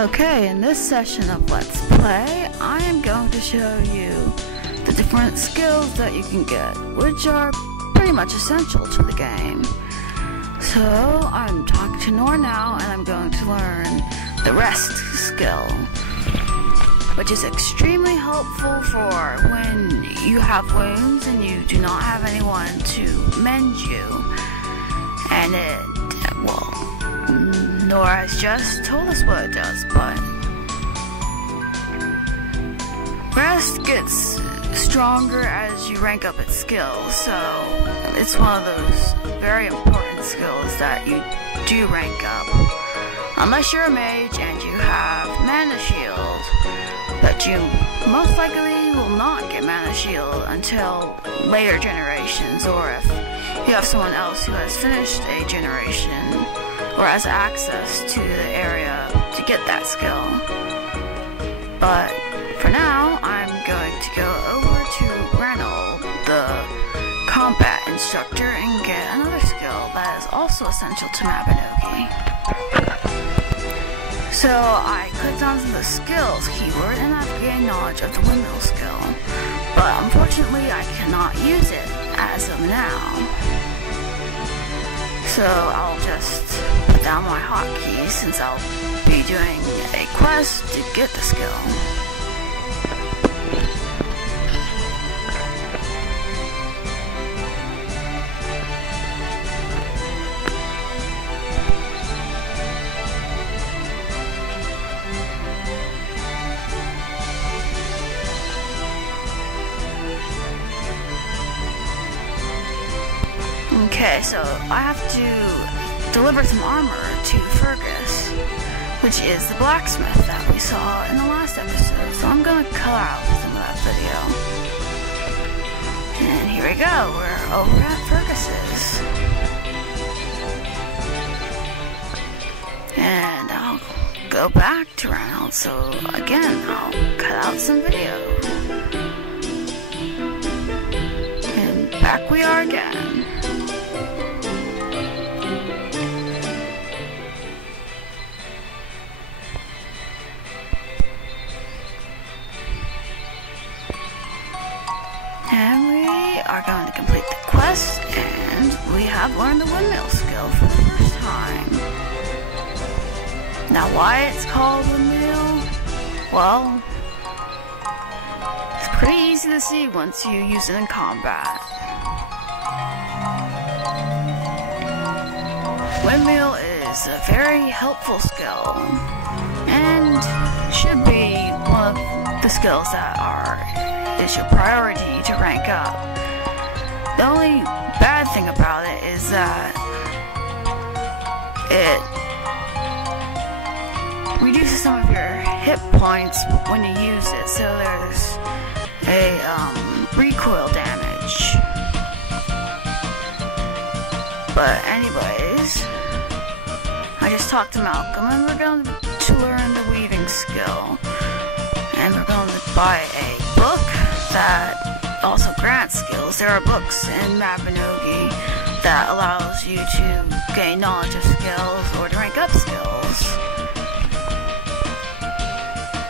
Okay, in this session of Let's Play, I am going to show you the different skills that you can get, which are pretty much essential to the game. So, I'm talking to Nor now, and I'm going to learn the rest skill, which is extremely helpful for when you have wounds and you do not have anyone to mend you. And Nora has just told us what it does, but rest gets stronger as you rank up its skills, so it's one of those very important skills that you do rank up. Unless you're a mage and you have mana shield, but you most likely will not get mana shield until later generations, or if you have someone else who has finished a generation or has access to the area to get that skill. But for now, I'm going to go over to Reynold, the combat instructor, and get another skill that is also essential to Mabinogi. So I clicked onto the skills keyword and I've gained knowledge of the windmill skill, but unfortunately I cannot use it as of now. So I'll just put down my hotkeys since I'll be doing a quest to get the skill. Okay, so I have to deliver some armor to Fergus, which is the blacksmith that we saw in the last episode. So I'm gonna cut out some of that video. And here we go, we're over at Fergus's. And I'll go back to Reynold, so again, I'll cut out some video. And back we are again. And we are going to complete the quest, and we have learned the windmill skill for the first time. Now why it's called windmill? Well, it's pretty easy to see once you use it in combat. Windmill is a very helpful skill, and should be one of the skills that is your priority to rank up. The only bad thing about it is that it reduces some of your hit points when you use it, so there's a recoil damage. But anyways, I just talked to Malcolm, and we're going to learn the weaving skill, and we're going to buy a book that also grants skills. There are books in Mabinogi that allows you to gain knowledge of skills or to rank up skills.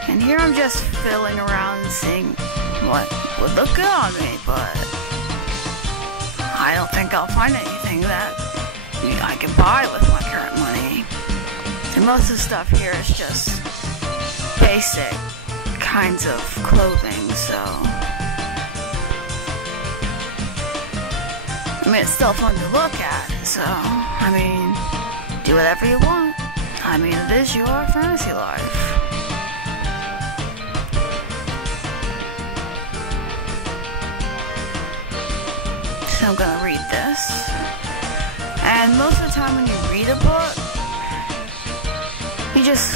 And here I'm just fiddling around and seeing what would look good on me, but I don't think I'll find anything that I can buy with my current money. And most of the stuff here is just basic kinds of clothing, so I mean, it's still fun to look at, so I mean, do whatever you want. I mean, it is your fantasy life. So I'm gonna read this, and most of the time when you read a book, you just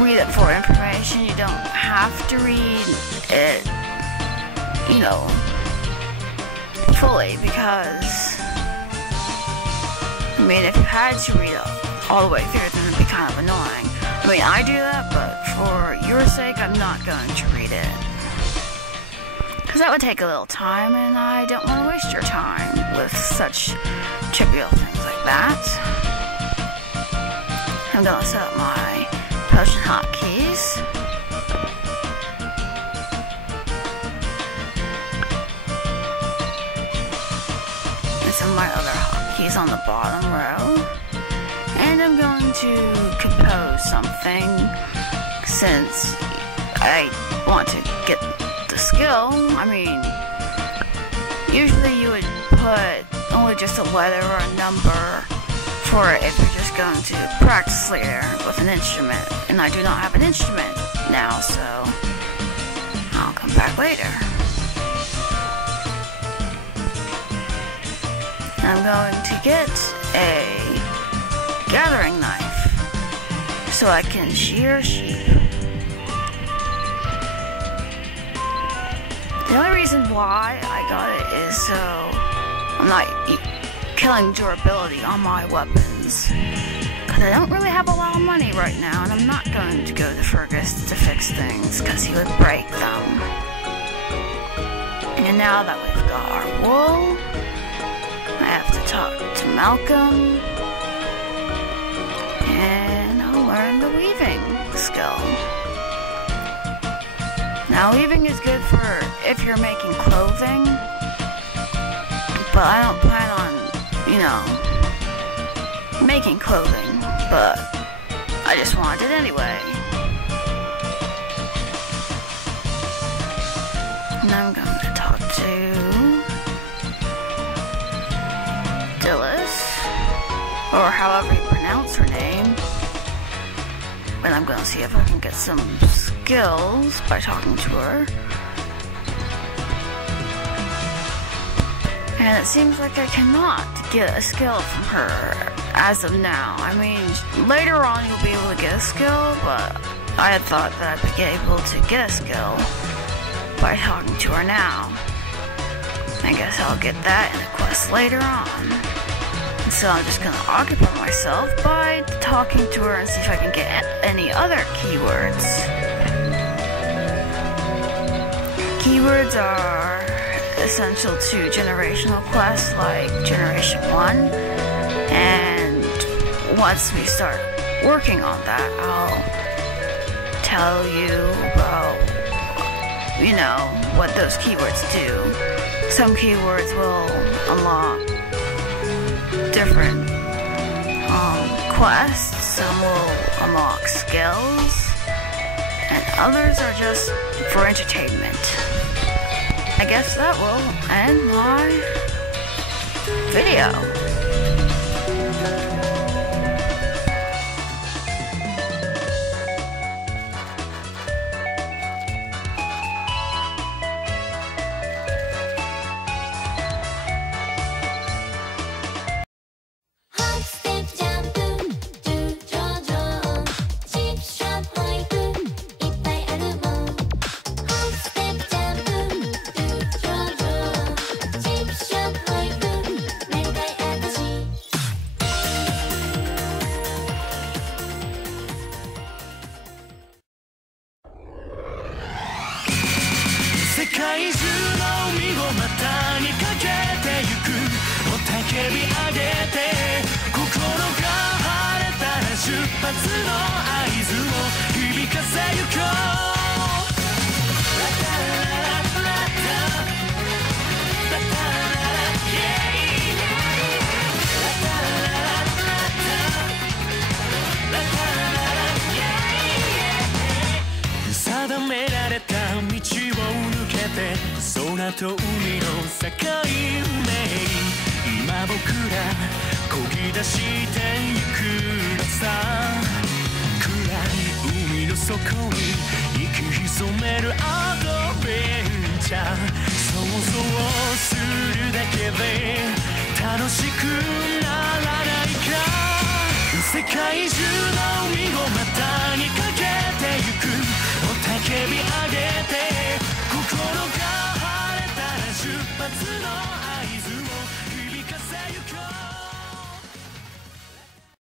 read it for information. You don't have to read it, you know, fully, because I mean, if you had to read it all the way through, then it'd be kind of annoying. I mean, I do that, but for your sake, I'm not going to read it, because that would take a little time, and I don't want to waste your time with such trivial things like that. I'm gonna set up my potion hotkeys. And some of my other hotkeys on the bottom row. And I'm going to compose something since I want to get the skill. I mean, usually you would put only just a letter or a number for it if you're just going to practice later with an instrument. And I do not have an instrument now, so I'll come back later. I'm going to get a gathering knife so I can shear sheep. The only reason why I got it is so I'm not killing durability on my weapons. Because I don't really have a lot of money right now, and I'm not going to go to Fergus to fix things because he would break them. And now that we've got our wool, I have to talk to Malcolm. And I'll learn the weaving skill. Now, weaving is good for if you're making clothing, but I don't plan on, making clothing, but I just wanted it anyway. And I'm going to talk to Dillis, or however you pronounce her name. And I'm going to see if I can get some skills by talking to her. And it seems like I cannot get a skill from her as of now. I mean, later on you'll be able to get a skill, but I had thought that I'd be able to get a skill by talking to her now. I guess I'll get that in a quest later on. And so I'm just gonna occupy myself by talking to her and see if I can get any other keywords. Keywords are essential to generational quests like Generation 1, and once we start working on that, I'll tell you about, what those keywords do. Some keywords will unlock different quests, some will unlock skills, and others are just for entertainment. I guess that will end my video. 界中の海を股にかけてゆく雄たけび上げて心が晴れたら出発の合図を響かせゆこうラタララララタラタラライェイラタララララタラタラライェイ定められた道を抜けて空と海の境目今僕ら漕ぎ出してゆくのさ暗い海の底に息潜めるアドベンチャー想像するだけで楽しくならないか世界中